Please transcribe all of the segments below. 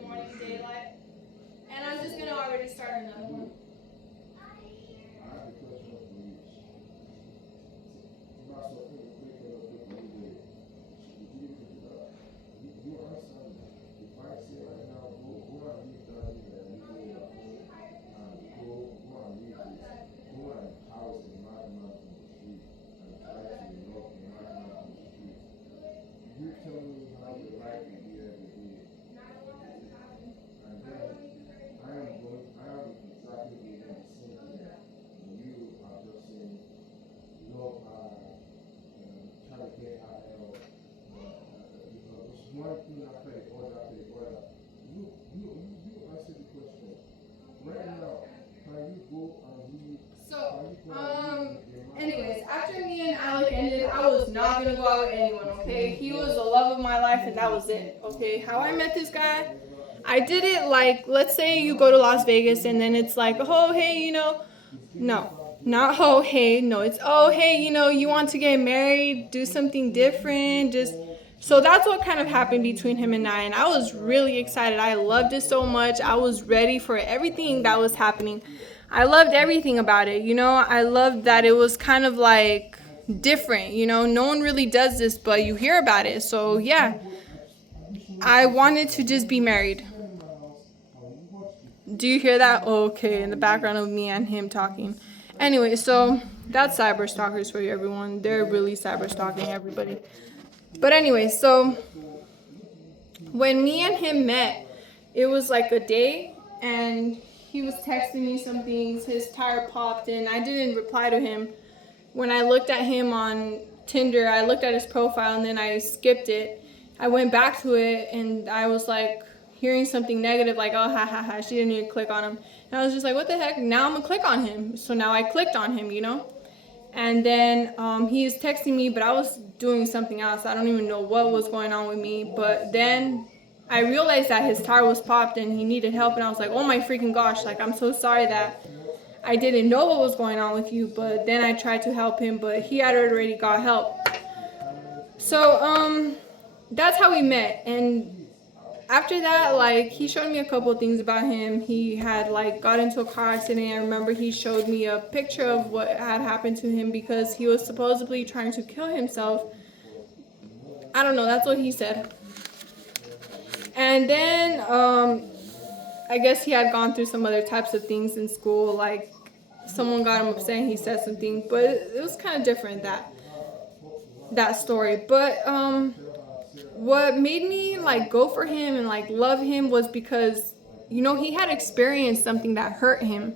the morning daylight. And I'm just gonna already start another one. So, anyways, after me and Alec ended, I was not gonna go out with anyone, okay? He was the love of my life, and that was it, okay? How I met this guy, I did it like, let's say you go to Las Vegas, and then it's like, oh, hey, no, not oh, hey, no, it's oh, hey, you want to get married, do something different, just. So that's what kind of happened between him and I was really excited. I loved it so much. I was ready for everything that was happening. I loved everything about it, I loved that it was kind of like different, no one really does this, but you hear about it. So yeah, I wanted to just be married. Do you hear that? Okay, in the background of me and him talking. Anyway, so that's cyber stalkers for you, everyone. They're really cyber stalking everybody. But anyway, so when me and him met, it was like a day, and he was texting me some things. His tire popped, and I didn't reply to him. When I looked at him on Tinder, I looked at his profile, and then I skipped it. I went back to it, and I was like hearing something negative, like, oh, ha, ha, ha, she didn't even click on him. And I was just like, what the heck? Now I'm going to click on him. So now I clicked on him, And then he was texting me, but I was doing something else. I don't even know what was going on with me. But then I realized that his tire was popped and he needed help. And I was like, oh my freaking gosh, like, I'm so sorry that I didn't know what was going on with you. But then I tried to help him, but he had already got help. So that's how we met. And after that, like, he showed me a couple of things about him. He had, like, got into a car accident. I remember he showed me a picture of what had happened to him because he was supposedly trying to kill himself. I don't know, that's what he said. And then, I guess he had gone through some other types of things in school, like, someone got him upset and he said something, but it was kind of different, that story. But, what made me like go for him and like love him was because he had experienced something that hurt him.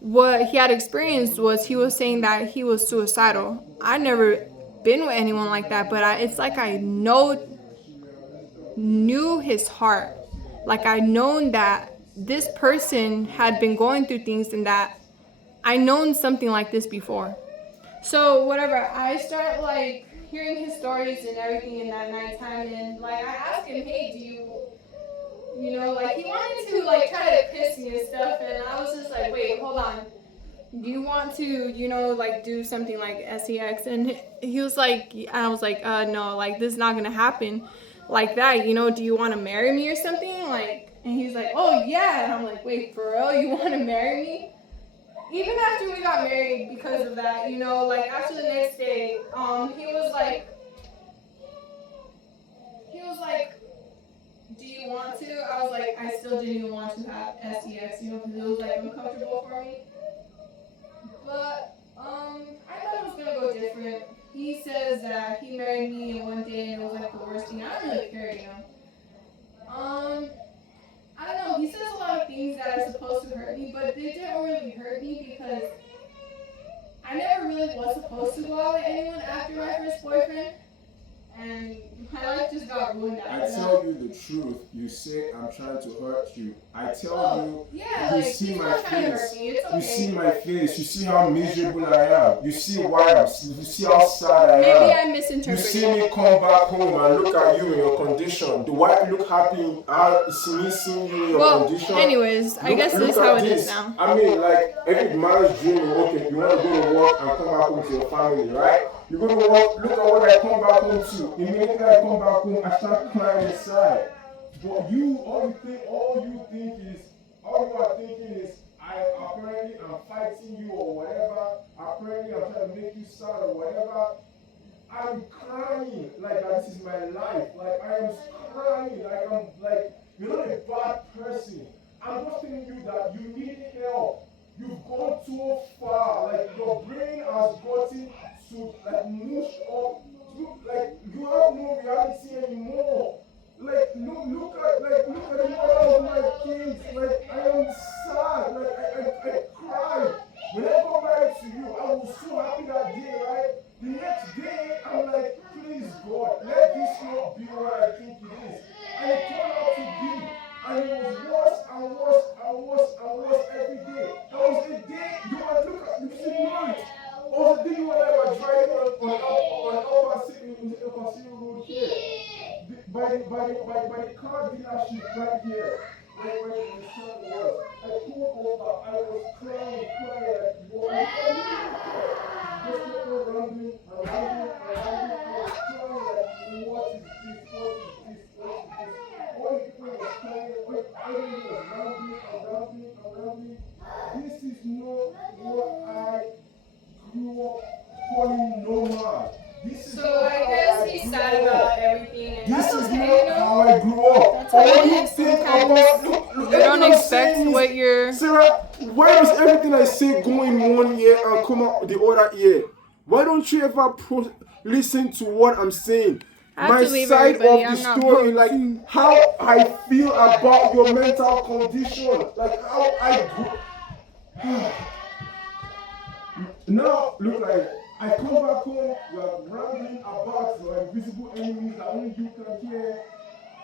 What he had experienced was he was saying that he was suicidal. I never been with anyone like that, but it's like I knew his heart. Like I known that this person had been going through things and that I known something like this before. So whatever, I start like hearing his stories and everything in that nighttime, and like I asked him, hey, do you like he wanted to like try to piss me and stuff, and I was just like, wait, hold on, do you want to like do something like sex? And he was like, I was like, no, like this is not gonna happen like that, do you want to marry me or something, like? And he's like, oh yeah. And I'm like, wait, for real, you want to marry me? Even after we got married, because of that, like after the next day, he was like, do you want to? I was like, I still didn't even want to have sex, because it was like uncomfortable for me. But I thought it was gonna go different. He says that he married me one day and it was like the worst thing. I don't really care, I don't know, he says a lot of things that are supposed to hurt me, but they didn't really hurt me because I never really was supposed to go out with anyone after my first boyfriend. And my life just got ruined after that. I tell you the truth. You say I'm trying to hurt you. I tell you, you see my face. You see my face. You see how miserable I am. You see why you see how sad I am. Maybe I misinterpreted. You see me come back home and look at you in your condition. Do I look happy? See me seeing you in your condition. Anyways, I guess this is how it is now. I mean, like every man's dream. Okay, you want to go to work and come back home to your family, right? You go to work, look at what I come back home to. Immediately I come back home, I start crying inside. But you, all you are thinking is, apparently I'm fighting you or whatever. Apparently I'm trying to make you sad or whatever. I'm crying like this is my life. Like I am crying like I'm like you're not a bad person. I'm just telling you that you need help. You've gone too far. Like your brain has gotten to like mush up. Like you have no reality anymore. Like look at the mother of my kids. Like I am sad. Like I cried. When I got married to you, I was so happy that day, right? The next day, I'm like, please God, let this not be what I think it is. And it turned out to be. And it was worse and worse and worse and worse every day. There was a day you were you see it. Or the day you and I were driving on Upper City Road here. By the car dealership right here. Where the sun was. I pulled over, I was crying like what? Just people around me, I was crying like, what is this? All the people were crying, everyone was around me. This is not what I grew up calling normal. So I guess he's sad about everything. And This is okay, not how I grew up. That's what What it do you is think sometimes. about You don't expect what you're. Sarah, why does everything I say go in one ear and come out the other ear? Why don't you ever listen to what I'm saying? I have My to leave side of everybody. the I'm not story, pro- like how I feel about your mental condition, like how I grew. Now, look like I come back home, you are rambling about your invisible enemies that only you can hear.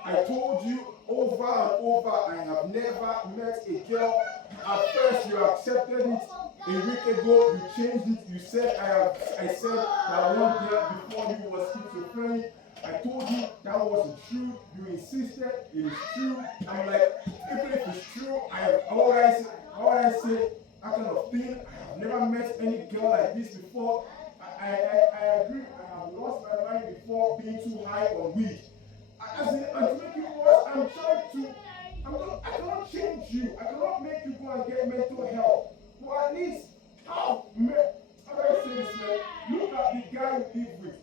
I told you over and over, I have never met a girl. At first, you accepted it. A week ago, you changed it. You said I said that one girl before you was schizophrenic. I told you that wasn't true. You insisted it is true. I'm like, even if it's true, I have all I say, that kind of thing. I have never met any girl like this before. I agree. I have lost my mind before being too high on weed. And to make it worse, I cannot change you. I cannot make you go and get mental help. But at least, how do I say this, man? Look at the guy you live with.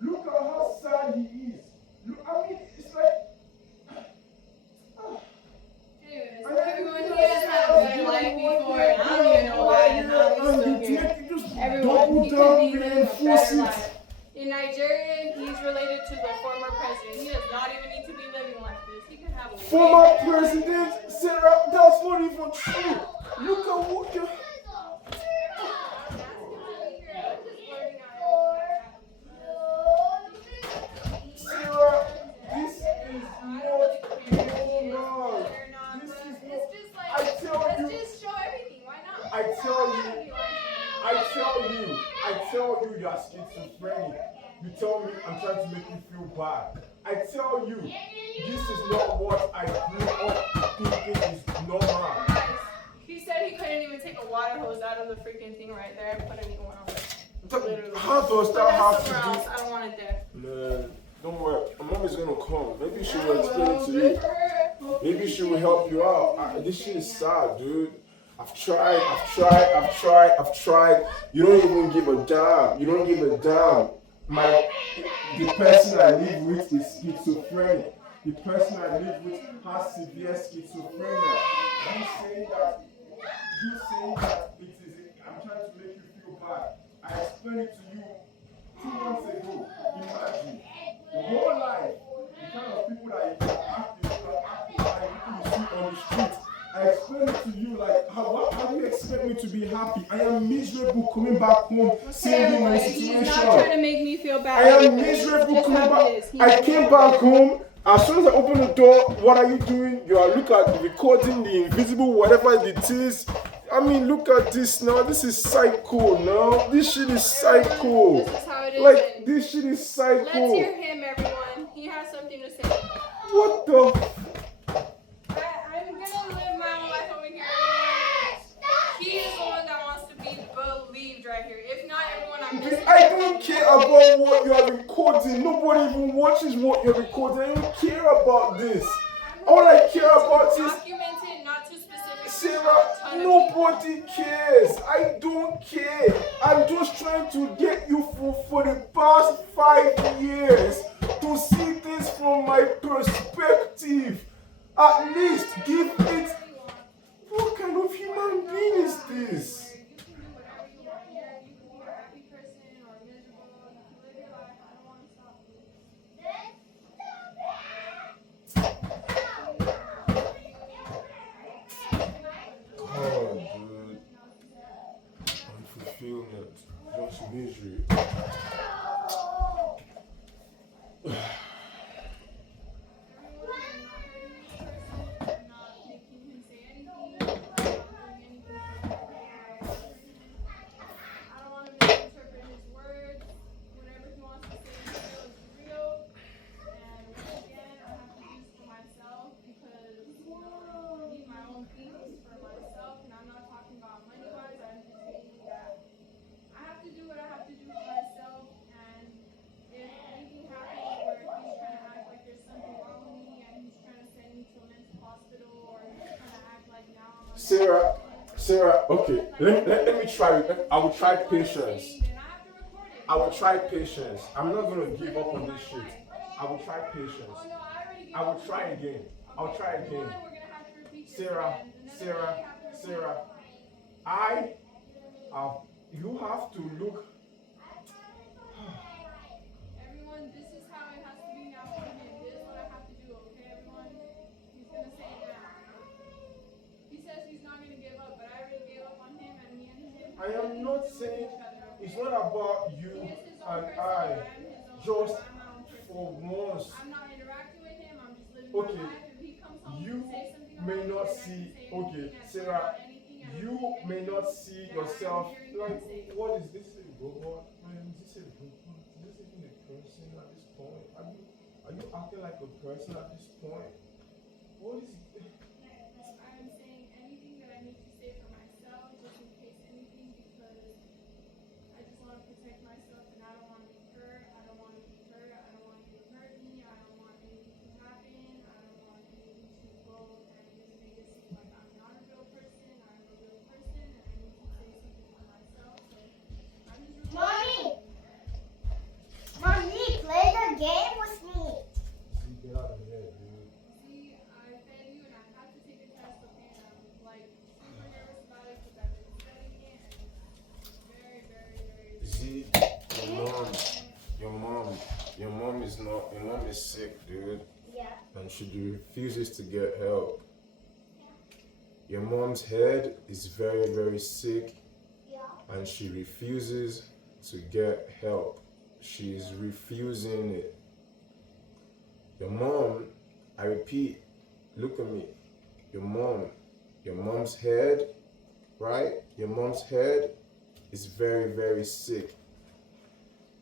Look at how sad he is. I mean, it's like. Everyone here has had a better life before, and I don't even know why and how he's still here. Everyone, he could be living a better life. In Nigeria, he's related to the former president. He does not even need to be living like this. He could have a Former president, Sarah, that's not even true. Look at what you. Sarah, this is not normal. I tell you you are schizophrenic. You tell me I'm trying to make you feel bad. I tell you, this is not what I grew up thinking is normal. He said he couldn't even take a water hose out of the freaking thing right there and put a new one on it. Literally. How does that have to do? Else. I don't want it there. Man, don't worry. My mom is gonna come. Maybe she will explain it to you. Maybe she will help you out. This shit is sad, dude. I've tried. You don't even give a damn. The person I live with is schizophrenic. The person I live with has severe schizophrenia. You saying that it is. I'm trying to make you feel bad. I explained it to you 2 months ago. Imagine the whole life, the kind of people that you are acting like people you see on the street. I explained it to you like, how do you expect me to be happy? I am miserable coming back home, seeing my situation. He's not trying to make me feel bad. I am miserable coming back. I came back home. As soon as I open the door, what are you doing? You are recording the invisible, whatever it is. I mean, look at this now. This is psycho now. This shit is psycho. This is how it is. Like, this shit is psycho. Let's hear him, everyone. He has something to say. What the? I'm gonna live my own life over here. He is the one that wants to be believed right here. If not, everyone, I'm just. I don't care about what you are recording. Nobody even watches what you're recording. I don't care about this. All I care about is documented, not too specific. Sarah, nobody cares. I don't care. I'm just trying to get you for the past 5 years to see things from my perspective. At least give it. What kind of human being is this? God, dude. Unfulfillment. Just misery. Sarah, okay, let me try. I will try patience. I will try patience. I'm not going to give up on this shit. I will try patience. I will try again. I'll try again. Sarah, you have to look. Everyone, this is how it has to be now for him. This is what I have to do, okay, everyone? He's gonna say it now. He says he's not gonna give up, but I already gave up on him, and me and him. I am not saying it's not about you and I. Just for once. I'm not interacting with him. I'm just living Okay. my life. If he comes home You and say something may about not me, see. then I can say Okay, anything, Sarah. anything, and You anything, may not see then yourself I'm hearing like, him say it. what is this? A robot? Man, is this a robot? Is this even a person at this point? Are you acting like a person at this point? What is it? I'm saying anything that I need to say for myself, just in case anything, because I just want to protect myself and I don't want to be hurt. I don't want to be hurt. I don't want you to hurt me. I don't want anything to happen. I don't want anything to go and just make it seem like I'm not a real person. I'm a real person and I need to say something for myself. So I'm just Mommy! Mommy, play the game with me. See, get out of here, dude. see, I fed you and I have to take a test, okay? And I'm like super nervous about it because I've been studying it and it's very, very, very. See, your mom is sick, dude. Yeah. And she refuses to get help. Your mom's head is very, very sick Yeah. and she refuses to get help. She's refusing it. Your mom, I repeat, look at me. Your mom's head, right? Your mom's head is very, very sick.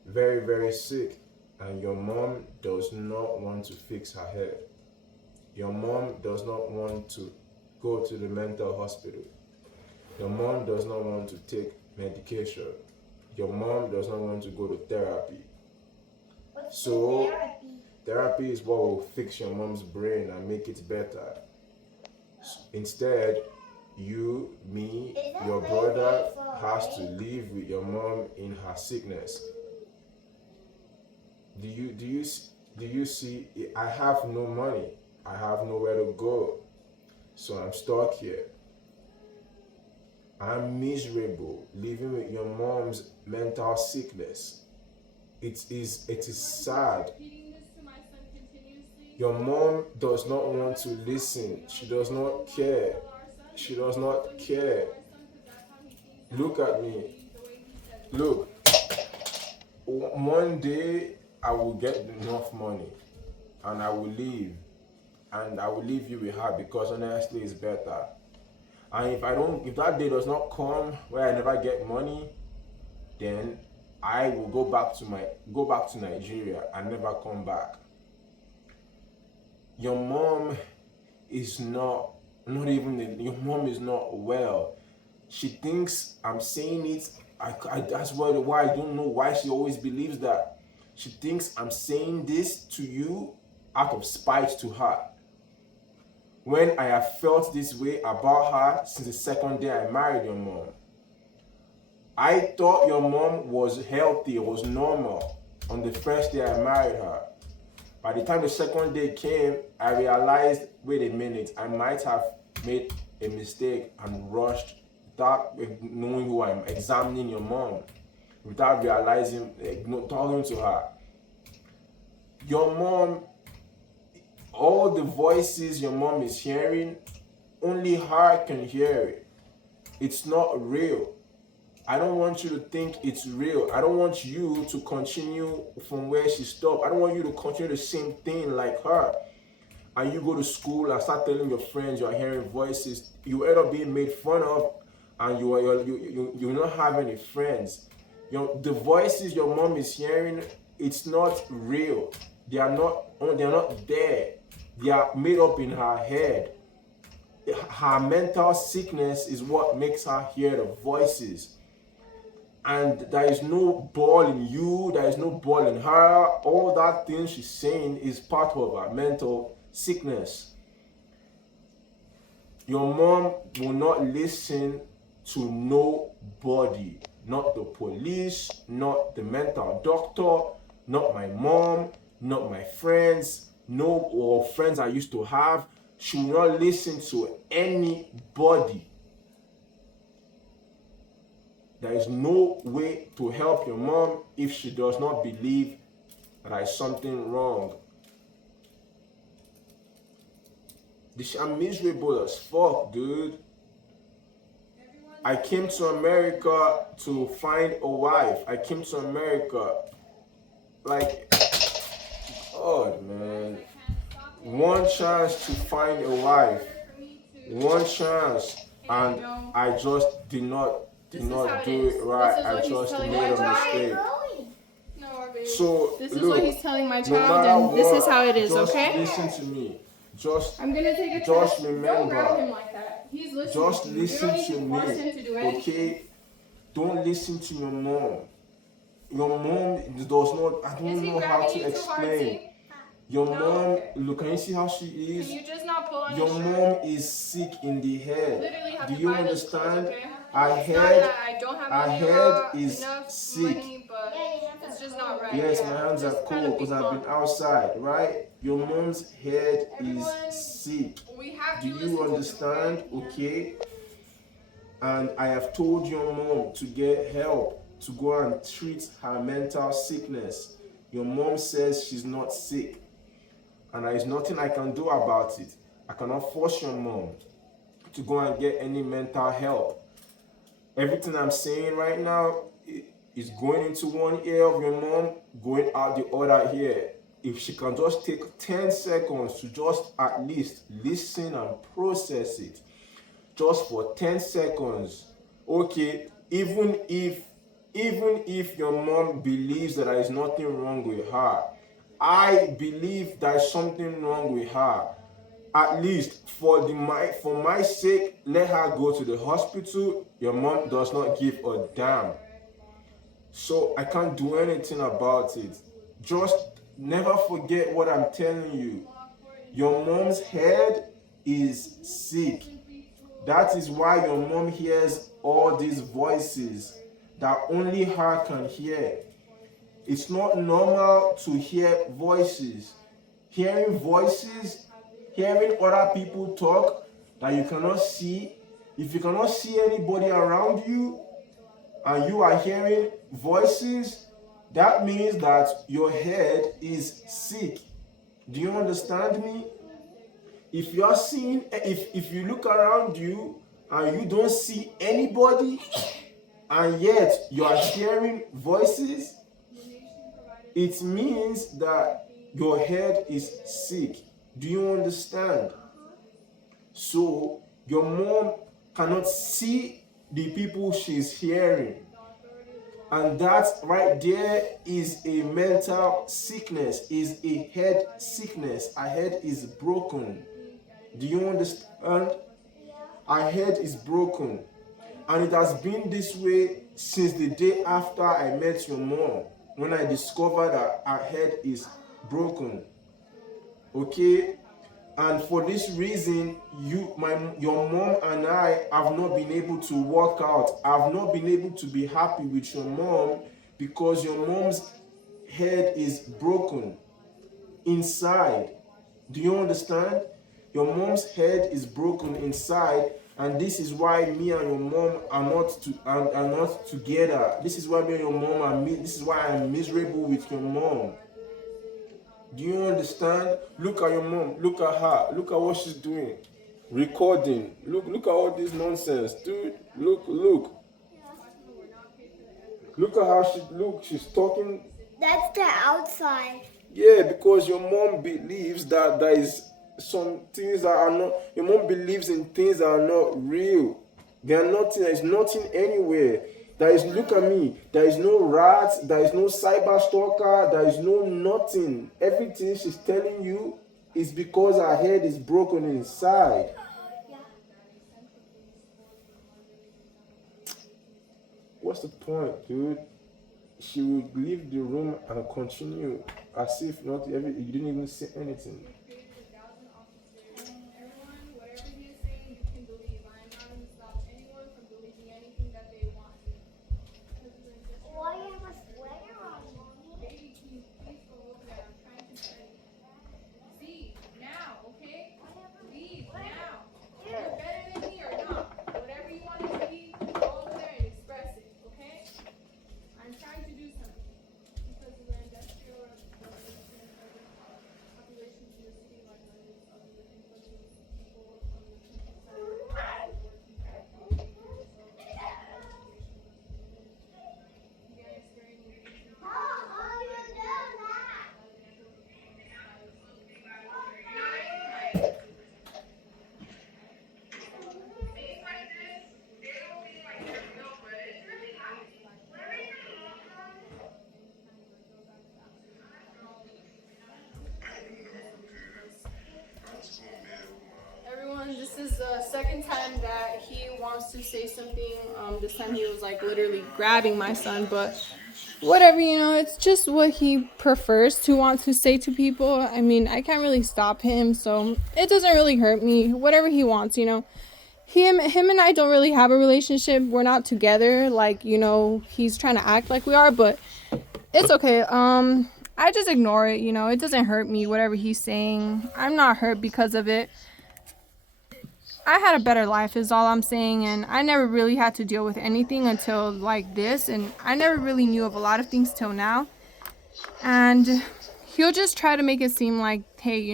Very, very sick. And your mom does not want to fix her head. Your mom does not want to go to the mental hospital. Your mom does not want to take medication. Your mom does not want to go to therapy. What's So- the therapy? Therapy is what will fix your mom's brain and make it better. Instead, you, me, Is that your lady brother for has to me? live with your mom in her sickness. Do you see? I have no money. I have nowhere to go. So I'm stuck here. I'm miserable living with your mom's mental sickness. It is sad. Repeating this to my son continuously. Your mom does not want to listen. She does not care. She does not care. Look at me. Look. One day I will get enough money and I will leave. And I will leave you with her because honestly it's better. And if that day does not come where I never get money, then I will go back to Nigeria and never come back. Your mom is not your mom is not well. She thinks I'm saying it. That's why I don't know why she always believes that. She thinks I'm saying this to you out of spite to her. when I have felt this way about her since the second day I married your mom. I thought your mom was healthy, was normal on the first day I married her. By the time the second day came, I realized, wait a minute, I might have made a mistake and rushed without knowing who I'm examining your mom, without realizing, talking to her. Your mom, all the voices your mom is hearing, only her can hear it. It's not real. I don't want you to think it's real. I don't want you to continue from where she stopped. I don't want you to continue the same thing like her. And you go to school and start telling your friends you're hearing voices. You end up being made fun of, and you don't have any friends. The voices your mom is hearing, it's not real. They're not there. They are made up in her head. Her mental sickness is what makes her hear the voices. And there is no ball in you, there is no ball in her. All that thing she's saying is part of her mental sickness. Your mom will not listen to nobody, not the police, not the mental doctor, not my mom, not my friends, or friends I used to have. She will not listen to anybody. There is no way to help your mom if she does not believe that there is something wrong. I'm miserable as fuck, dude. I came to America to find a wife. I came to America, like, God, man. One chance to find a wife. One chance. And I just did not do it right. I just made a mistake. So this is look, what he's telling my no child, matter and this what, is how it is, just okay? listen to me. I'm gonna take a just test. remember. Don't grab him like that. He's listening. Just to you. listen You don't to need to force me, him to do anything. okay? Don't listen to your mom. Your mom does not. I don't know how to explain. Your mom, look, can you see how she is? Can you just not pull on Your his shirt? mom is sick in the head. Literally have Do to you buy those clothes, understand? okay? Her It's not head, that I don't have her any head is enough sick. money, but it's just not right. Yes, Yeah, my hands are just kind of cold because be I've been calm. outside, right? Your mom's head Everyone, is sick. We have Do to you listen to understand? him, Okay. And I have told your mom to get help, to go and treat her mental sickness. Your mom says she's not sick. And there is nothing I can do about it. I cannot force your mom to go and get any mental help. Everything I'm saying right now is going into one ear of your mom, going out the other ear. If she can just take 10 seconds to just at least listen and process it, just for 10 seconds, okay, even if your mom believes that there is nothing wrong with her, I believe there's something wrong with her. At least for my sake, let her go to the hospital. Your mom does not give a damn. So I can't do anything about it. Just never forget what I'm telling you. Your mom's head is sick. That is why your mom hears all these voices that only her can hear. It's not normal to hear voices. Hearing voices, hearing other people talk that you cannot see. If you cannot see anybody around you and you are hearing voices, that means that your head is sick. Do you understand me? If you are seeing, if you look around you and you don't see anybody and yet you are hearing voices, it means that your head is sick. Do you understand? So your mom cannot see the people she's hearing. And that right there is a mental sickness, is a head sickness. Her head is broken. Do you understand? Her head is broken. And it has been this way since the day after I met your mom, when I discovered that her head is broken. Okay? And for this reason, your mom and I have not been able to work out. I've not been able to be happy with your mom because your mom's head is broken inside. Do you understand? Your mom's head is broken inside, and this is why me and your mom are not together. This is why me and your mom this is why I'm miserable with your mom. Do you understand? Look at your mom. Look at her. Look at what she's doing. Recording. Look at all this nonsense, dude. Look. Look at how she's talking. That's the outside. Yeah, because your mom believes that there is some things that are not. Your mom believes in things that are not real. There are nothing. There is nothing anywhere. There is. Look at me. There is no rats. There is no cyber stalker. There is no nothing. Everything she's telling you is because her head is broken inside. What's the point, dude? She would leave the room and continue as if you didn't even say anything. Why you have a sweater on, Mommy? Everyone, this is the second time that he wants to say something. This time he was like literally grabbing my son, but whatever, it's just what he prefers to want to say to people. I mean, I can't really stop him, so it doesn't really hurt me. Whatever he wants, Him and I don't really have a relationship. We're not together, like, he's trying to act like we are, but it's okay. I just ignore it, it doesn't hurt me, whatever he's saying. I'm not hurt because of it. I had a better life is all I'm saying, and I never really had to deal with anything until like this, and I never really knew of a lot of things till now. And he'll just try to make it seem like, hey,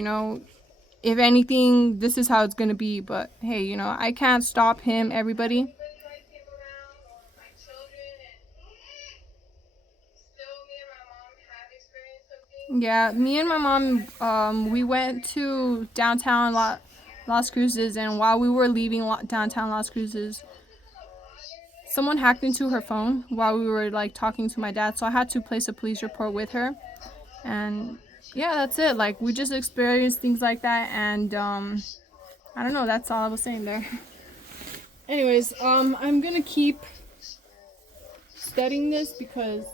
if anything, this is how it's gonna be, but hey, I can't stop him, everybody. Yeah, me and my mom, we went to downtown Las Cruces, and while we were leaving downtown Las Cruces, someone hacked into her phone while we were like talking to my dad, so I had to place a police report with her. And yeah, that's it. Like, we just experienced things like that, and I don't know, that's all I was saying there. Anyways, I'm gonna keep studying this because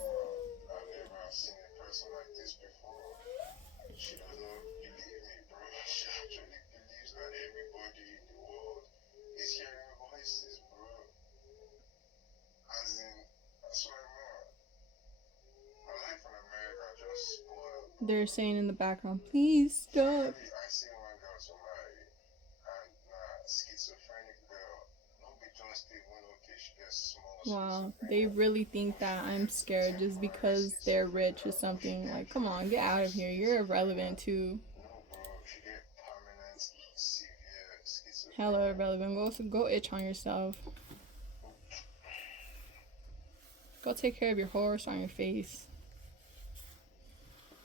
they're saying in the background, please stop. Wow, they really think that I'm scared just because they're rich or something. Like, come on, get out of here. You're irrelevant too. Hella irrelevant. Go itch on yourself. Go take care of your horse on your face.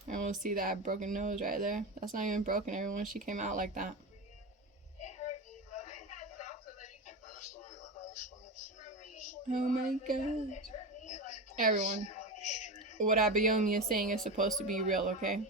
Everyone see that broken nose right there? That's not even broken, everyone. She came out like that. Oh my god. Everyone, what Abayomi is saying is supposed to be real, okay?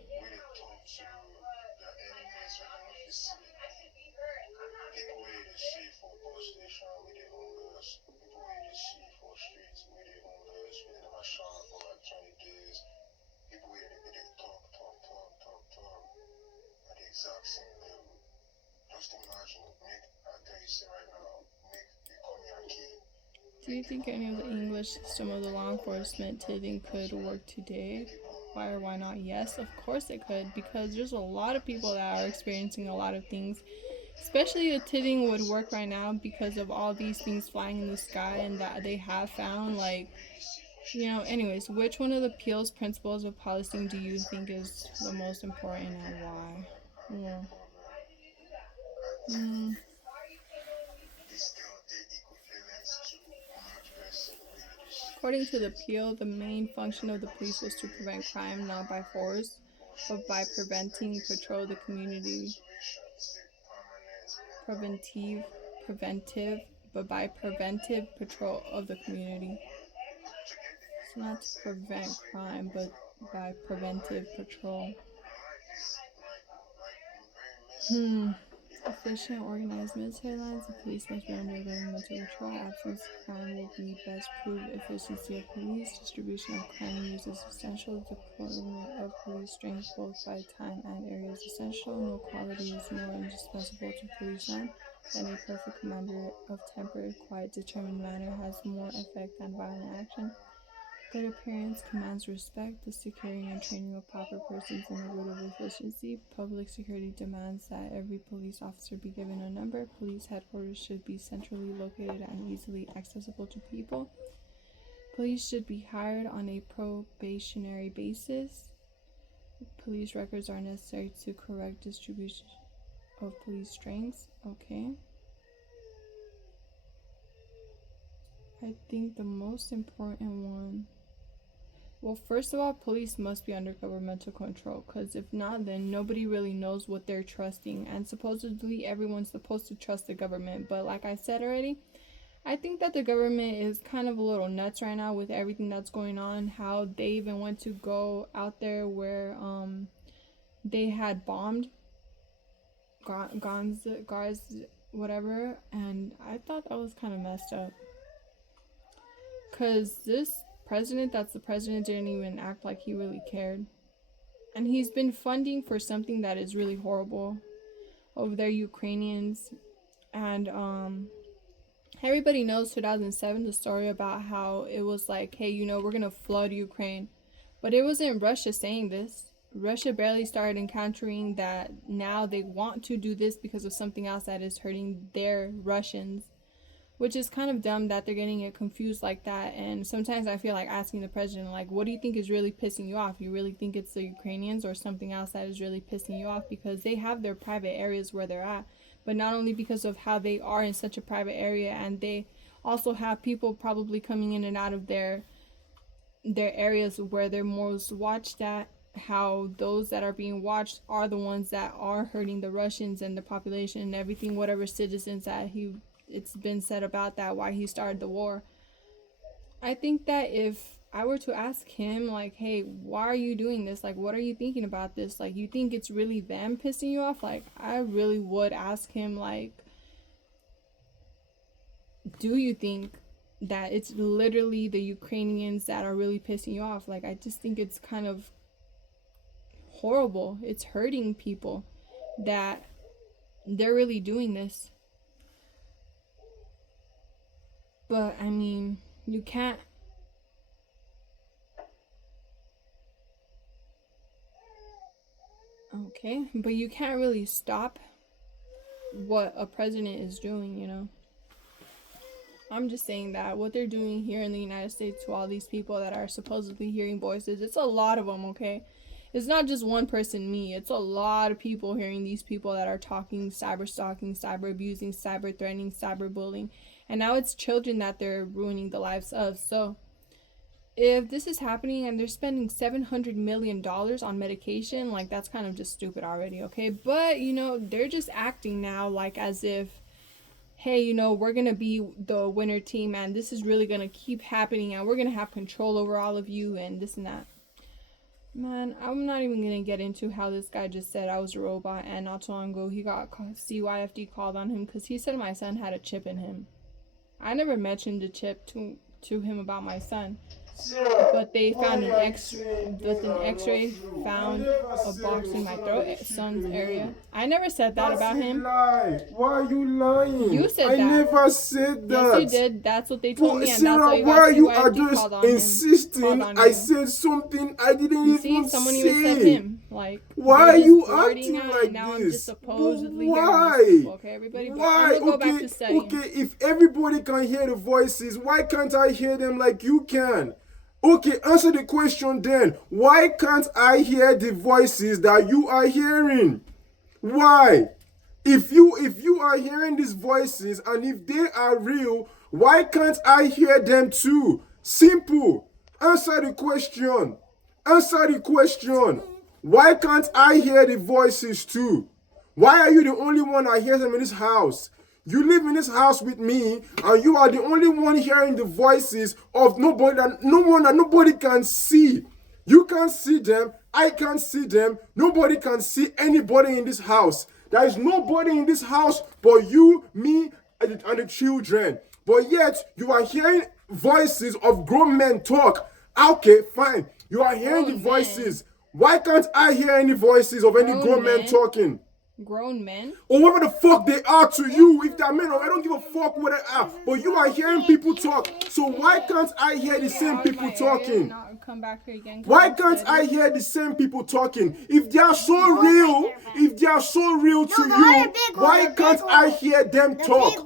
Do you think any of the English system of the law enforcement tithing could work today? Why or why not? Yes, of course it could, because there's a lot of people that are experiencing a lot of things. Especially if tithing would work right now because of all these things flying in the sky and that they have found, like, anyways, which one of the Peel's principles of policing do you think is the most important and why? Yeah. According to the Peel, the main function of the police was to prevent crime not by force, but by patrol of the community. Preventive patrol of the community. So not to prevent crime, but by preventive patrol. Efficient, organized military lines. The police must be under governmental control. Absence of crime will be best proved. Efficiency of police. Distribution of crime news is essential. Deployment of police strength both by time and area is essential. No quality is more indispensable to policemen than a perfect commander of tempered, quiet, determined manner has more effect than violent action. Good appearance commands respect. The securing and training of proper persons in the root of efficiency. Public security demands that every police officer be given a number. Police headquarters should be centrally located and easily accessible to people. Police should be hired on a probationary basis. Police records are necessary to correct distribution of police strengths. Okay. I think the most important one. Well, first of all, police must be under governmental control, because if not, then nobody really knows what they're trusting. And supposedly everyone's supposed to trust the government. But like I said already, I think that the government is kind of a little nuts right now with everything that's going on. How they even went to go out there where they had bombed guns, whatever. And I thought that was kind of messed up. Because this president that's the president didn't even act like he really cared. And he's been funding for something that is really horrible over there, Ukrainians. And everybody knows 2007, the story about how it was like, hey, we're gonna flood Ukraine. But it wasn't Russia saying this. Russia barely started encountering that now they want to do this because of something else that is hurting their Russians. Which is kind of dumb that they're getting it confused like that. And sometimes I feel like asking the president, like, what do you think is really pissing you off? You really think it's the Ukrainians or something else that is really pissing you off? Because they have their private areas where they're at. But not only because of how they are in such a private area, and they also have people probably coming in and out of their areas where they're most watched at. How those that are being watched are the ones that are hurting the Russians and the population and everything, whatever citizens that it's been said about that, why he started the war. I think that if I were to ask him, like, hey, why are you doing this? Like, what are you thinking about this? Like, you think it's really them pissing you off? Like, I really would ask him, like, do you think that it's literally the Ukrainians that are really pissing you off? Like, I just think it's kind of horrible. It's hurting people that they're really doing this. But, I mean, you can't... Okay, but you can't really stop what a president is doing, I'm just saying that what they're doing here in the United States to all these people that are supposedly hearing voices, it's a lot of them, okay? It's not just one person, me. It's a lot of people hearing these people that are talking, cyber stalking, cyber abusing, cyber threatening, cyber bullying. And now it's children that they're ruining the lives of. So if this is happening and they're spending $700 million on medication, like, that's kind of just stupid already, okay? But, they're just acting now like as if, hey, we're going to be the winner team and this is really going to keep happening and we're going to have control over all of you and this and that. Man, I'm not even going to get into how this guy just said I was a robot, and not too long ago he got CYFD called on him because he said my son had a chip in him. I never mentioned the chip to him about my son. but they found an X-ray found a box in my throat, son's area. I never said that about him. Lie. Why are you lying? You said I that. never said that. Yes, you did. That's what they told But me, and Sarah, that's why you why got are you CYFD just called on him. insisting Called on I you. said something I didn't You even see, someone say? even said him. Like, Why you're are just you blurting acting out, like and now this? I'm just supposedly But hearing why? these people, okay, everybody? But Why? I'm gonna go back to studying. Okay, if everybody can hear the voices, why can't I hear them like you can? Okay, answer the question then. Why can't I hear the voices that you are hearing? Why? If you are hearing these voices and if they are real, why can't I hear them too? Simple. Answer the question. Answer the question. Why can't I hear the voices too? Why are you the only one that hears them in this house? You live in this house with me, and you are the only one hearing the voices of nobody that nobody can see. You can't see them, I can't see them, nobody can see anybody in this house. There is nobody in this house but you, me, and the children. But yet you are hearing voices of grown men talk. Okay, fine. You are hearing the voices. Why can't I hear any voices of any grown men talking? Grown men? Or whatever the fuck they are to you, if they're men, or I don't give a fuck what they are. But you are hearing people talk. So why can't I hear the same people talking? Come back here again. Why can't I hear the same people talking? If they are so real, to you, why can't I hear them talk?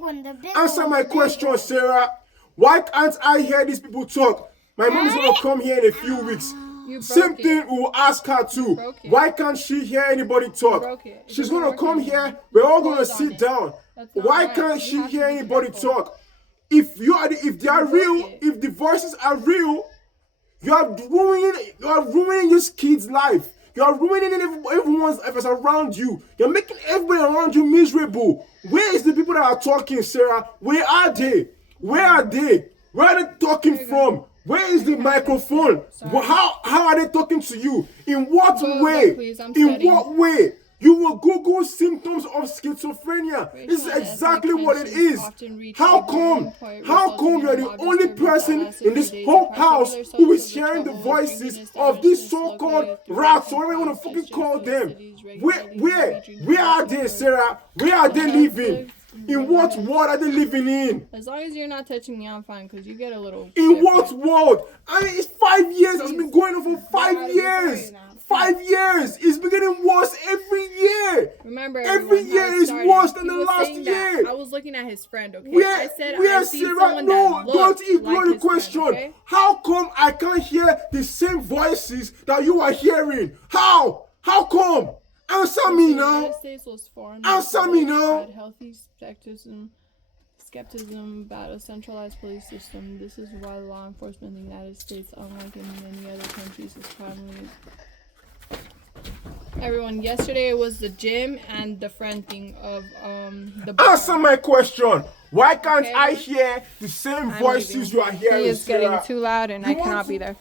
Answer my question, Sarah. Why can't I hear these people talk? My mom is gonna come here in a few weeks. Same thing, we will ask her too. Why can't she hear anybody talk? She's gonna come here. We're all gonna sit down. Why can't she hear anybody talk? If they are real, if the voices are real, you are ruining this kid's life. You are ruining everyone's life around you. You're making everybody around you miserable. Where is the people that are talking, Sarah? Where are they? Where are they? Where are they talking from? Where is the microphone? How are they talking to you? In what way? In what way? You will Google symptoms of schizophrenia. This is exactly what it is. How come you're the only person in this whole house who is hearing the voices of these so-called rats, or whatever you want to fucking call them? Where are they, Sarah? Where are they living? In what world are they living in? As long as you're not touching me, I'm fine, because you get a little... In what world? I mean, it's 5 years. It's been going on for 5 years. 5 years. It's been getting worse every year. Remember, every year is worse than the last year. I was looking at his friend, okay? Where, Sarah? No, don't ignore the question. Friend, okay? How come I can't hear the same voices that you are hearing? How? How come? Answer me now. Answer me now. Healthy skepticism about a centralized police system. This is why law enforcement in the United States, unlike in many other countries, is primarily... Everyone, yesterday it was the gym and the friend thing of the bar. Answer my question. Why can't I hear the same voices you are hearing? He is getting too loud and I cannot be there.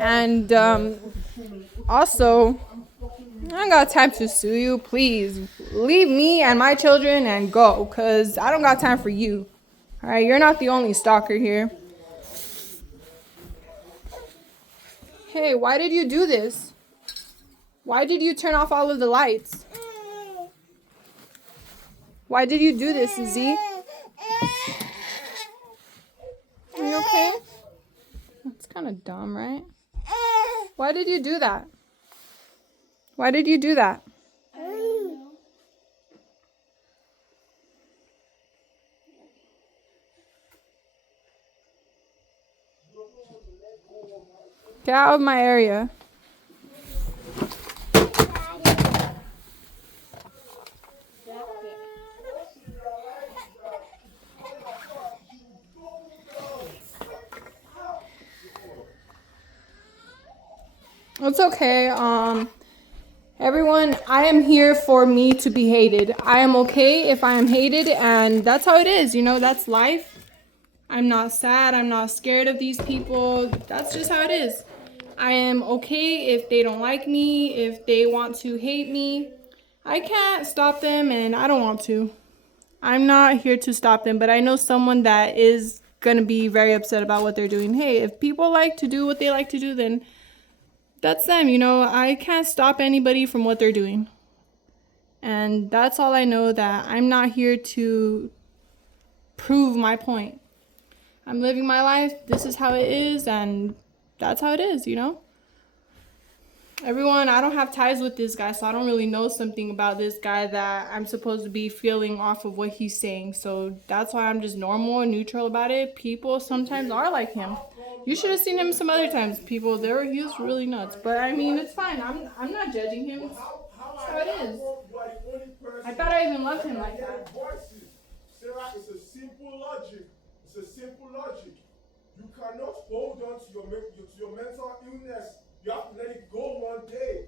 And also, I don't got time to sue you. Please leave me and my children and go, because I don't got time for you. All right, you're not the only stalker here. Hey, why did you do this? Why did you turn off all of the lights? Why did you do this, Z? Are you okay? That's kind of dumb, right? Why did you do that? Why did you do that? Get out of my area. It's okay. Everyone, I am here for me to be hated. I am okay if I am hated, and that's how it is. You know, that's life. I'm not sad. I'm not scared of these people. That's just how it is. I am okay if they don't like me, if they want to hate me. I can't stop them, and I don't want to. I'm not here to stop them, but I know someone that is gonna be very upset about what they're doing. Hey, if people like to do what they like to do, then that's them. You know, I can't stop anybody from what they're doing. And that's all I know, that I'm not here to prove my point. I'm living my life. This is how it is, and that's how it is, you know? Everyone, I don't have ties with this guy, so I don't really know something about this guy that I'm supposed to be feeling off of what he's saying. So that's why I'm just normal and neutral about it. People sometimes are like him. You should have seen him some other times. People, he was really nuts. But I mean, it's fine. I'm not judging him. It's how it is. I thought I even loved him like that. Sarah, it's a simple logic. It's a simple logic. You cannot hold on to your mental illness. You have to let it go one day.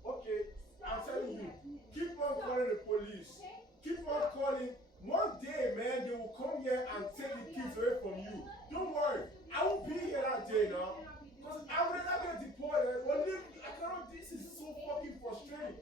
Okay, I'm telling you, keep on calling the police. Keep on calling. One day, man, they will come here and take the kids away from you. Don't worry, I won't be here that day now. Because I would not get deported. Well, I cannot, this is so fucking frustrating.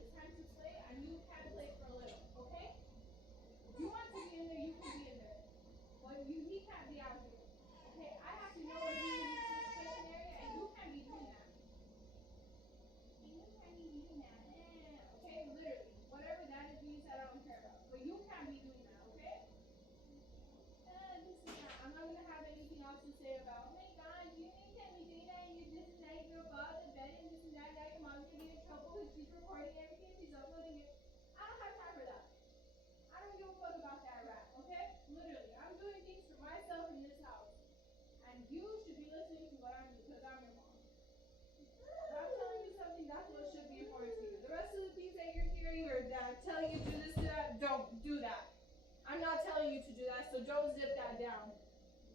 Telling you to do this, do that, don't do that. I'm not telling you to do that, so don't zip that down.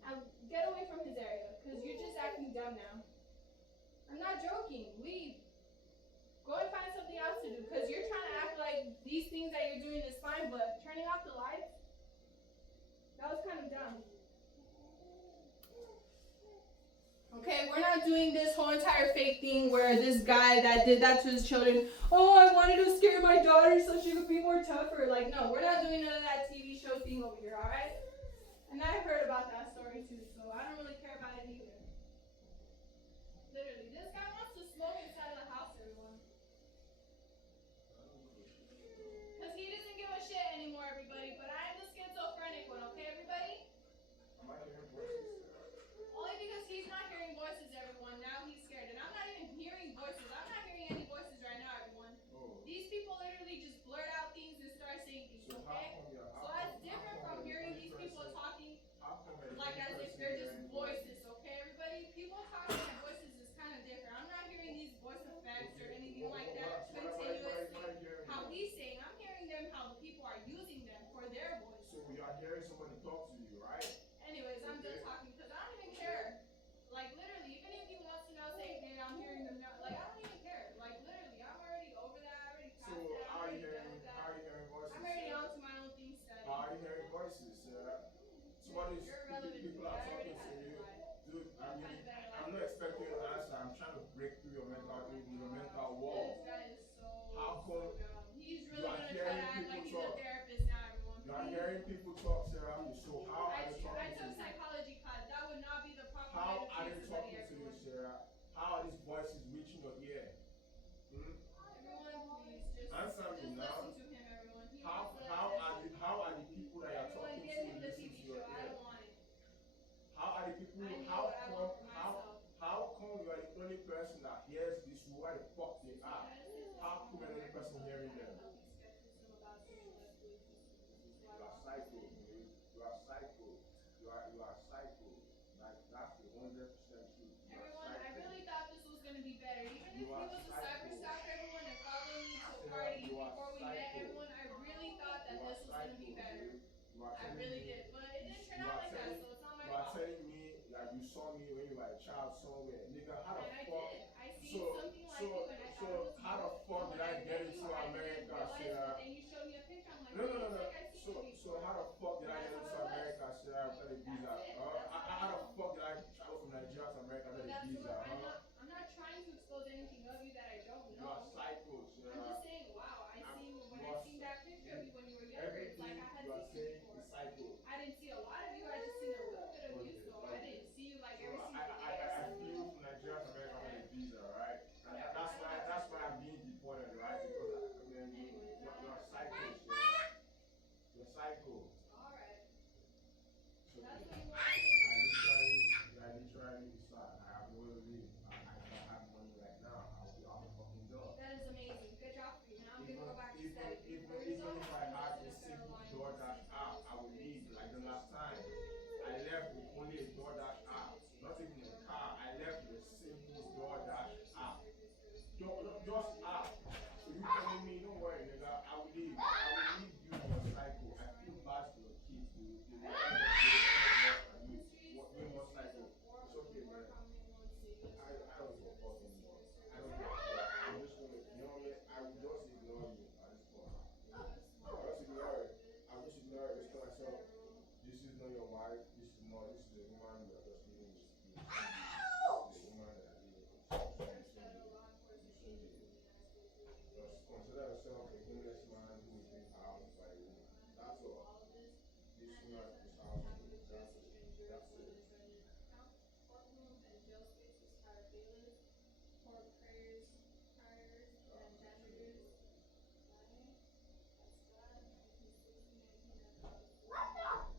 And get away from his area, because you're just acting dumb now. I'm not joking. Leave. Go and find something else to do, because you're trying to act like these things that you're doing is fine, but turning off the lights, that was kind of dumb. Okay, we're not doing this whole entire fake thing where this guy that did that to his children, oh, I wanted to scare my daughter so she would be more tougher. Like, no, we're not doing none of that TV show thing over here, all right? And I heard about that story too, so I don't really care about it either. Literally, this guy wants to smoke inside of the house, everyone. Because he doesn't give a shit anymore, everybody, but I am the schizophrenic one, okay, everybody? Am I hearing voices? Only because he's not hearing voices, everyone. Now he's scared. And I'm not even hearing voices. I'm not hearing any voices right now, everyone. Oh. These people literally just blurt out things and start saying things, So okay? So that's different from hearing these people talking like as if they're just voices, okay, everybody? People talking in voices is kind of different. I'm not hearing these voice effects or anything like that continuously. How he's saying, I'm hearing them how the people are using them for their voice. So you are hearing somebody talk to you, right? Anyways, I'm done talking because I don't even care. Like, literally, even if he wants to now say, hey, I'm hearing them now, like, I don't even care. Like, literally, I'm already over that. I already passed So that. how are I'm you already done with hearing that. voices? I'm already on to my own thing, Steady. How are you hearing voices? Somebody's You're irrelevant. people I are already talking to had you. your life. Dude, I You'll mean, find a better life. I'm not expecting you to answer. I'm trying to break through your mental wall. This guy is so How come dumb. He's you really are gonna try to hearing act people like he's a talk? therapist now, everyone. You are hearing people talk, Sarah. So how are they I talking to took you? psychology class. That would not be the proper way How to are treat they somebody, talking to you, everyone. Sarah? How are these voices reaching your ear? Everyone, please just Answer me now. listen to him, everyone. He How wants the attention. how are the people that you're Everyone, talking give to him the listening TV to show. your I ear? don't want it. How are the people? I know what I want for myself. How come you are the only person that hears this? Why the fuck they are? How come you're the only person hearing them? You are psycho, man. You are psycho. You are psycho. Like that's the 100% truth. You are Everyone, I psycho. really thought this was gonna be better. Even if he You are was a psycho. cyber stalker, everyone, and followed me to a Sarah, party you are before we met, psycho. everyone, I really thought that You are this was gonna be psycho, better. dude. You are I telling really me. did, but it didn't turn You out are like that, telling. so it's not my You are fault. telling me that you saw me when you were a child somewhere, nigga. How the And I fuck? did. I seen something like you, and I thought it was How you. the fuck And when did I I get met you, into I didn't America, realize, but Sarah? then you showed me a picture. I'm like, No. hey, it's like I've seen you So before. how the fuck did I get That's into how it was. America, Sarah, without a visa? That's it. That's How how the I know. fuck did I travel from Nigeria to America But without a that's visa? what I'm not trying to expose anything of you that I don't You are know. psycho, Sarah. I'm just saying, wow, when I seen that picture of you when you were younger, it's like I had Everything you are seen you saying before. is psycho. I didn't see a lot of you, I just seen a little bit of not your wife. This is not. This is the woman you are just living with. This is the woman that you just consider yourself a homeless man who is being housed by a woman. That's all. This woman is housed. That's it. That's it. Courtrooms and jail spaces hire bailiffs, court prayers, criers, and janitors. That's that.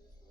1960,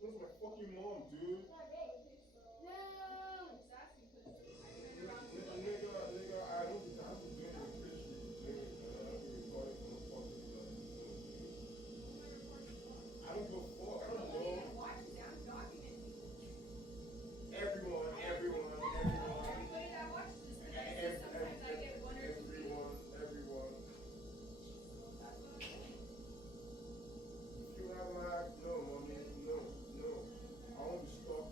Where's my fucking mom, dude? No. Nigga, I don't think I have to do anything. Pretty sure you do it. I have to record it from the fucking I don't give a fuck. I don't know. Everyone. Everybody that watches this, because I see sometimes I get one or two Everyone. That's what I'm saying. If you have like, no, mommy, no. I won't be stuck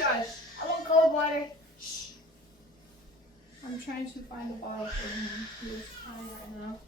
Shush. I want cold water. I'm trying to find a bottle for him. He's crying right now.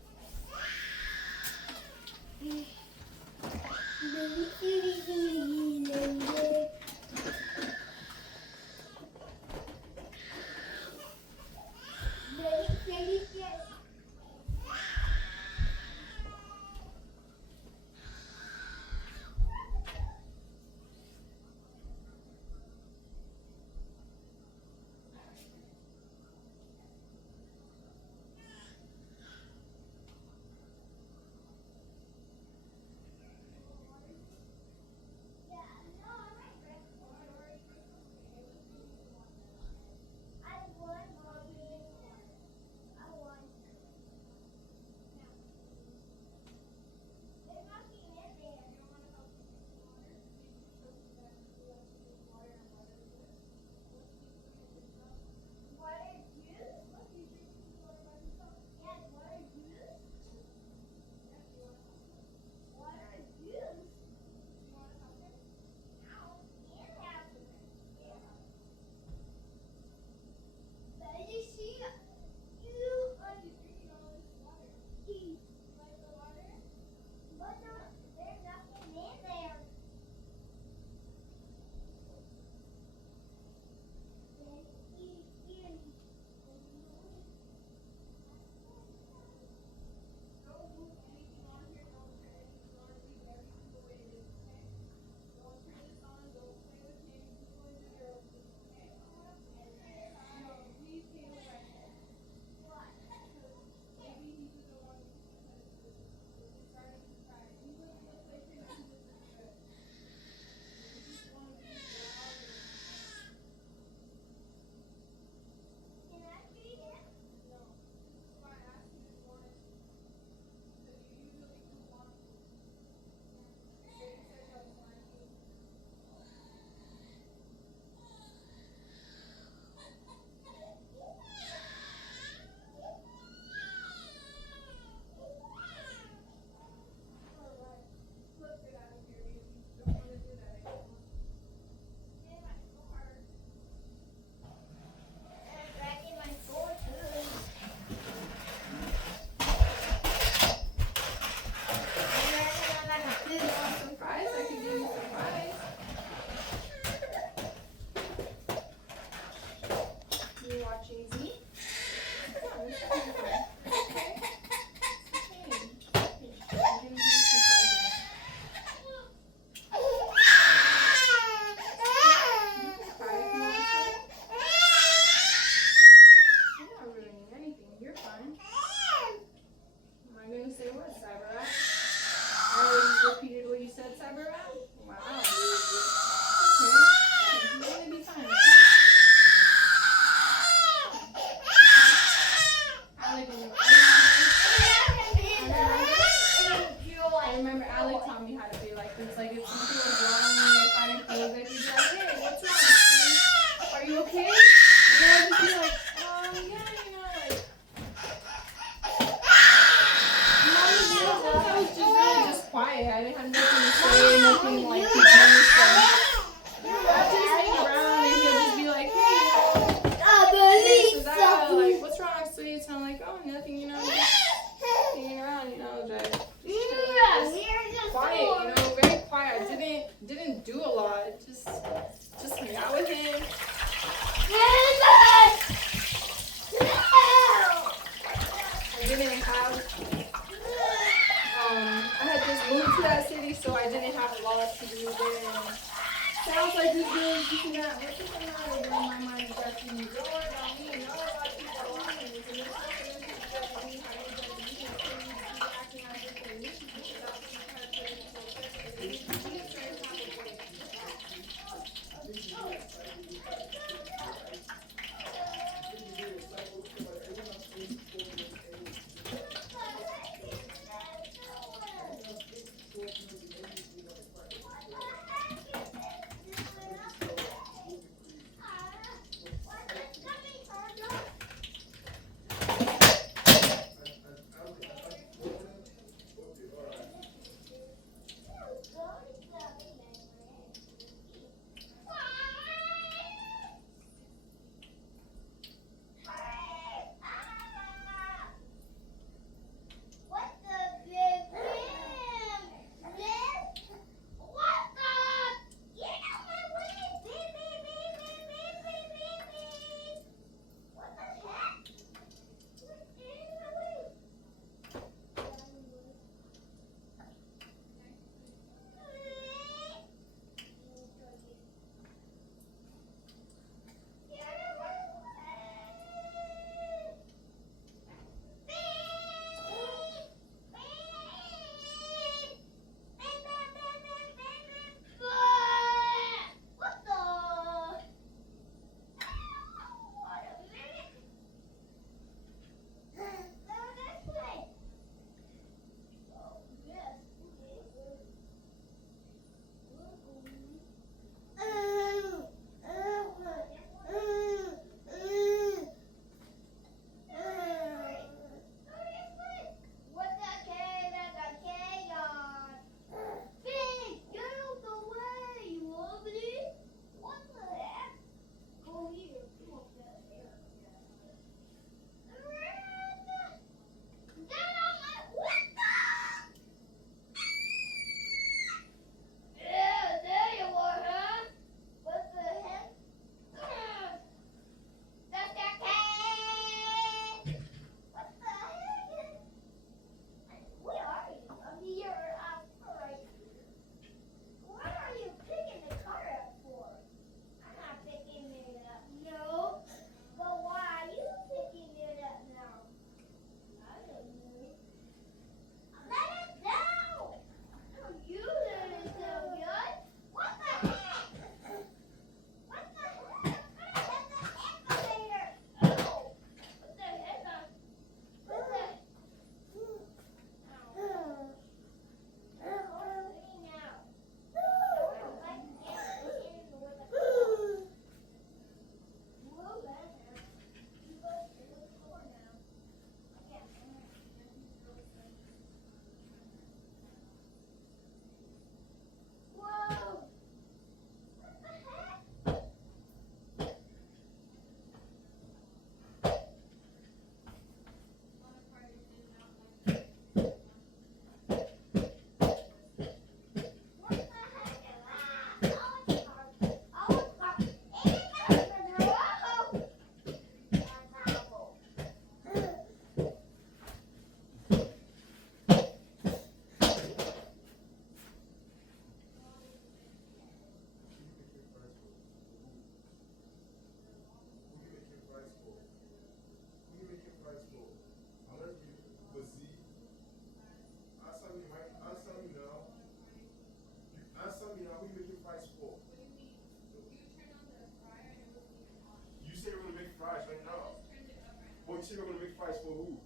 you said you were gonna make fights for who?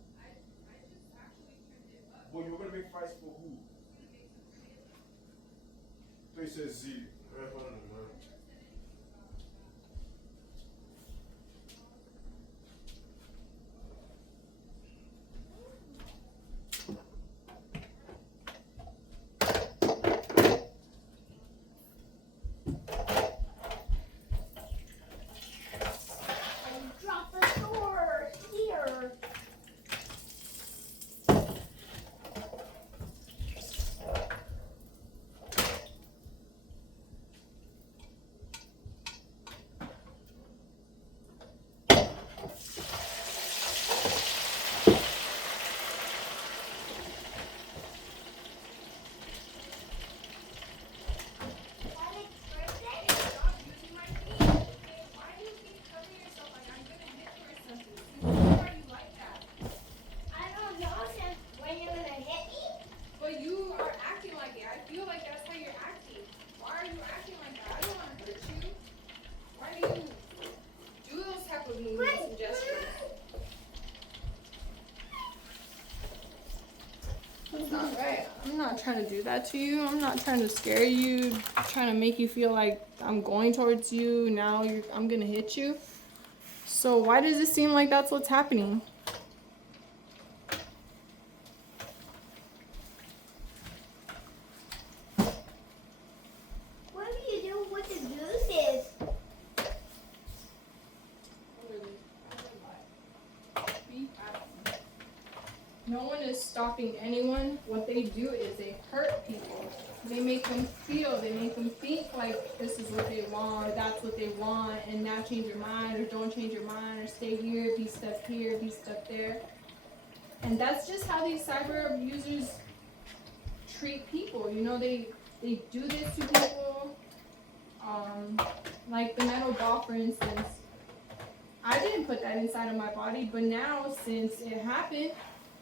But you were gonna make fights for who? So he says Z. Hold on, man. Drop the sword here. I don't know, since when you're gonna hit me? But you are acting like it. I feel like that's how you're acting. Why are you acting like that? I don't want to hurt you. Why do you do those type of movements and gestures? That's not right. I'm not trying to do that to you. I'm not trying to scare you. I'm trying to make you feel like I'm going towards you. Now I'm gonna hit you. So why does it seem like that's what's happening? What do you do with the juices? No one is stopping anyone. What they do is they hurt people. They make them feel, they make them think like this is what they want, or that's what they want, and now change your mind, or don't change your mind, or stay here, be stuck here, be stuck there. And that's just how these cyber abusers treat people. You know, they do this to people. Like the metal ball, for instance. I didn't put that inside of my body, but now since it happened,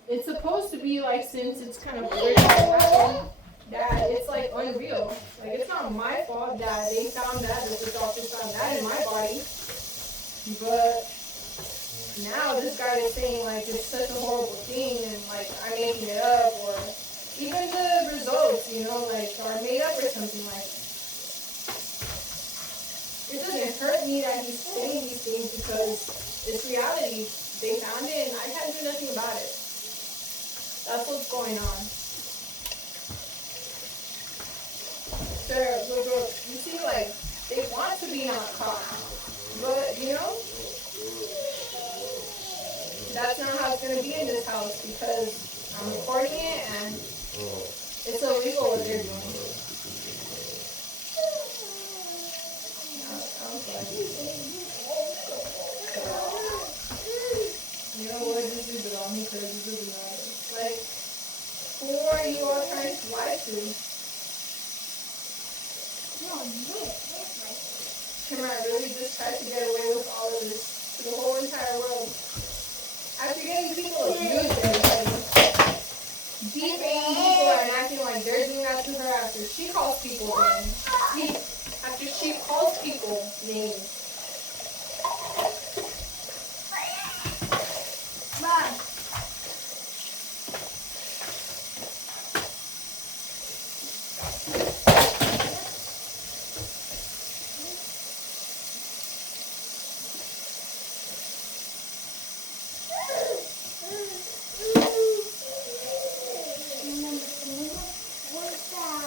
it's supposed to be like, since it's kind of weird to happen, that it's like unreal. Like, it's not my fault that they found that the doctors found that in my body. But now this guy is saying like it's such a horrible thing and like I'm making it up, or even the results, you know, like are made up or something. Like, it doesn't hurt me that he's saying these things because it's reality. They found it and I can't do nothing about it. That's what's going on. Look, you see, like, they want to be not caught. But, you know, that's not how it's going to be in this house because I'm recording it and it's illegal what they're doing. You know what, this is the wrong because this is not. Like, who are you all trying to lie to? No, Cameron really just tried to get away with all of this to the whole entire world. After getting people abused and defaming people and acting like they're doing that to her after she calls people names. After she calls people names. Mom. What's that?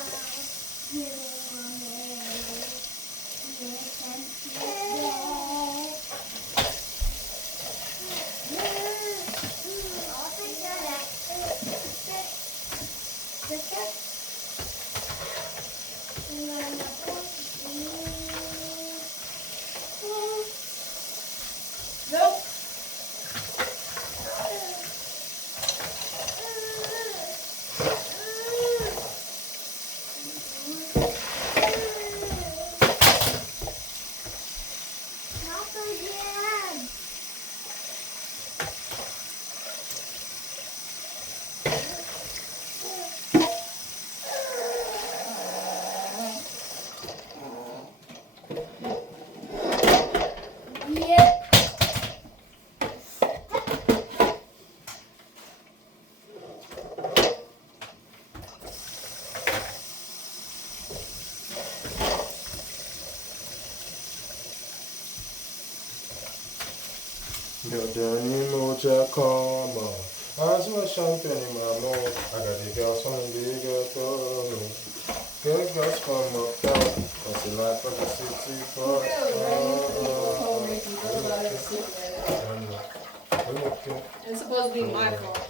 Your Danny Moja Kama. As my champagne, my mom, I got the girls from the bigger door. Good girls from uptown. That's the life of the city. It's supposed to be my fault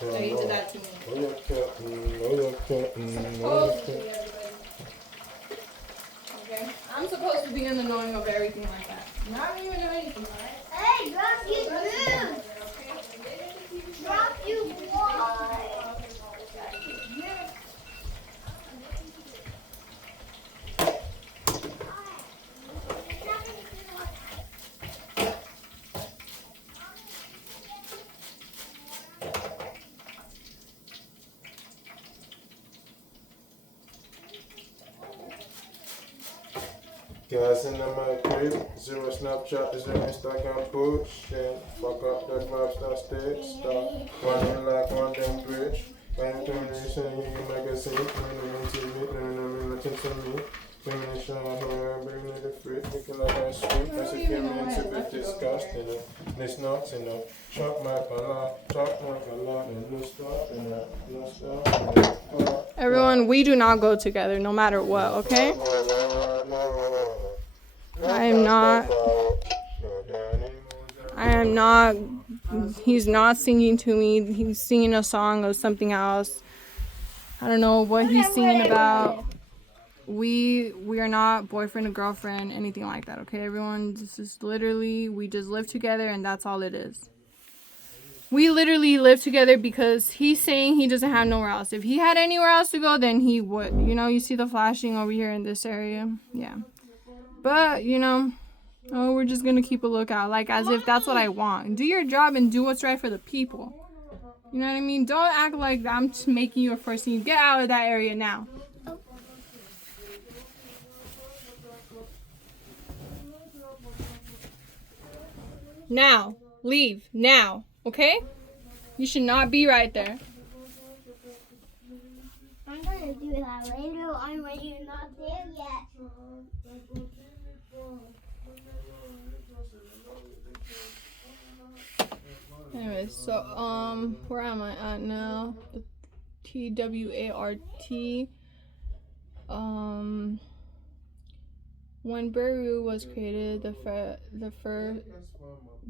that he did that to me. Okay? I'm supposed to be in the knowing of everything like that. Not even do anything. Hey, drop you two. Drop you one. Guys in my crib, zero Snapchat, zero Instagram push, and fuck up the vibes downstairs, stop running like one damn bridge. Bang termination, you magazine, nothing to me. Bring me shine her, bring me the fruit, looking like a sweet, as if you're meant to be discussed, it's not, chop my bala, and no stop, no stop, Everyone, we do not go together no matter what, okay? I am not, he's not singing to me. He's singing a song of something else. I don't know what he's singing about. We are not boyfriend and girlfriend, anything like that, okay, everyone? This is literally, we just live together and that's all it is. We literally live together because he's saying he doesn't have nowhere else. If he had anywhere else to go, then he would. You know, you see the flashing over here in this area. Yeah. But, you know, we're just going to keep a lookout. Like, as if that's what I want. Do your job and do what's right for the people. You know what I mean? Don't act like I'm just making you a first thing. Get out of that area now. Now. Leave. Now. Okay? You should not be right there. I'm gonna do that later on when you're not there yet. Anyway, so, where am I at now? The TWART. When Beru was created,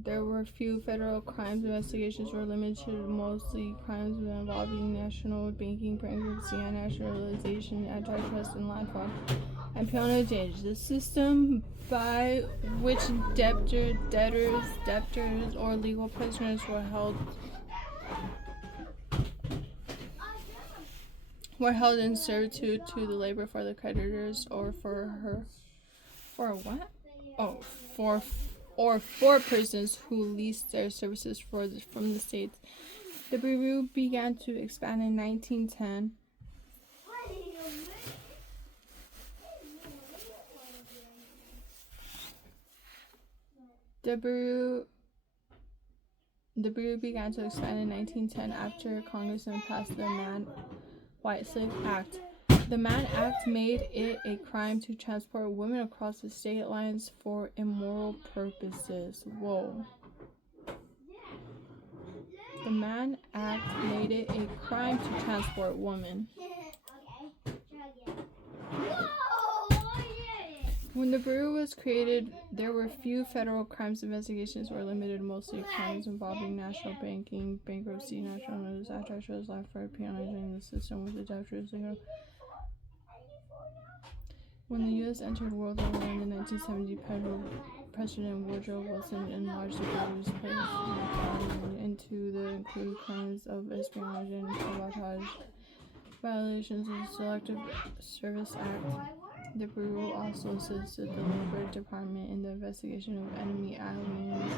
there were few federal crimes investigations were limited to mostly crimes involving national banking, bankruptcy, and nationalization, antitrust, and land fraud, and peonage. The system by which debtors, or legal prisoners were held in servitude to the labor for the creditors or for persons who leased their services from the states. The bureau began to expand in 1910. The bureau began to expand in 1910 after Congressman passed the Mann-White Slave Act. The Mann Act made it a crime to transport women across the state lines for immoral purposes. Whoa. The Mann Act made it a crime to transport women. When the bureau was created, there were few federal crimes investigations were limited mostly to crimes involving national banking, bankruptcy, nationalization, antitrust, land fraud, peonage, and the system with the debtors. When the U.S. entered World War I in 1970, President Woodrow Wilson enlarged the bureau's presence into the included crimes of espionage and sabotage, violations of the Selective Service Act. The bureau also assisted the Labor Department in the investigation of enemy aliens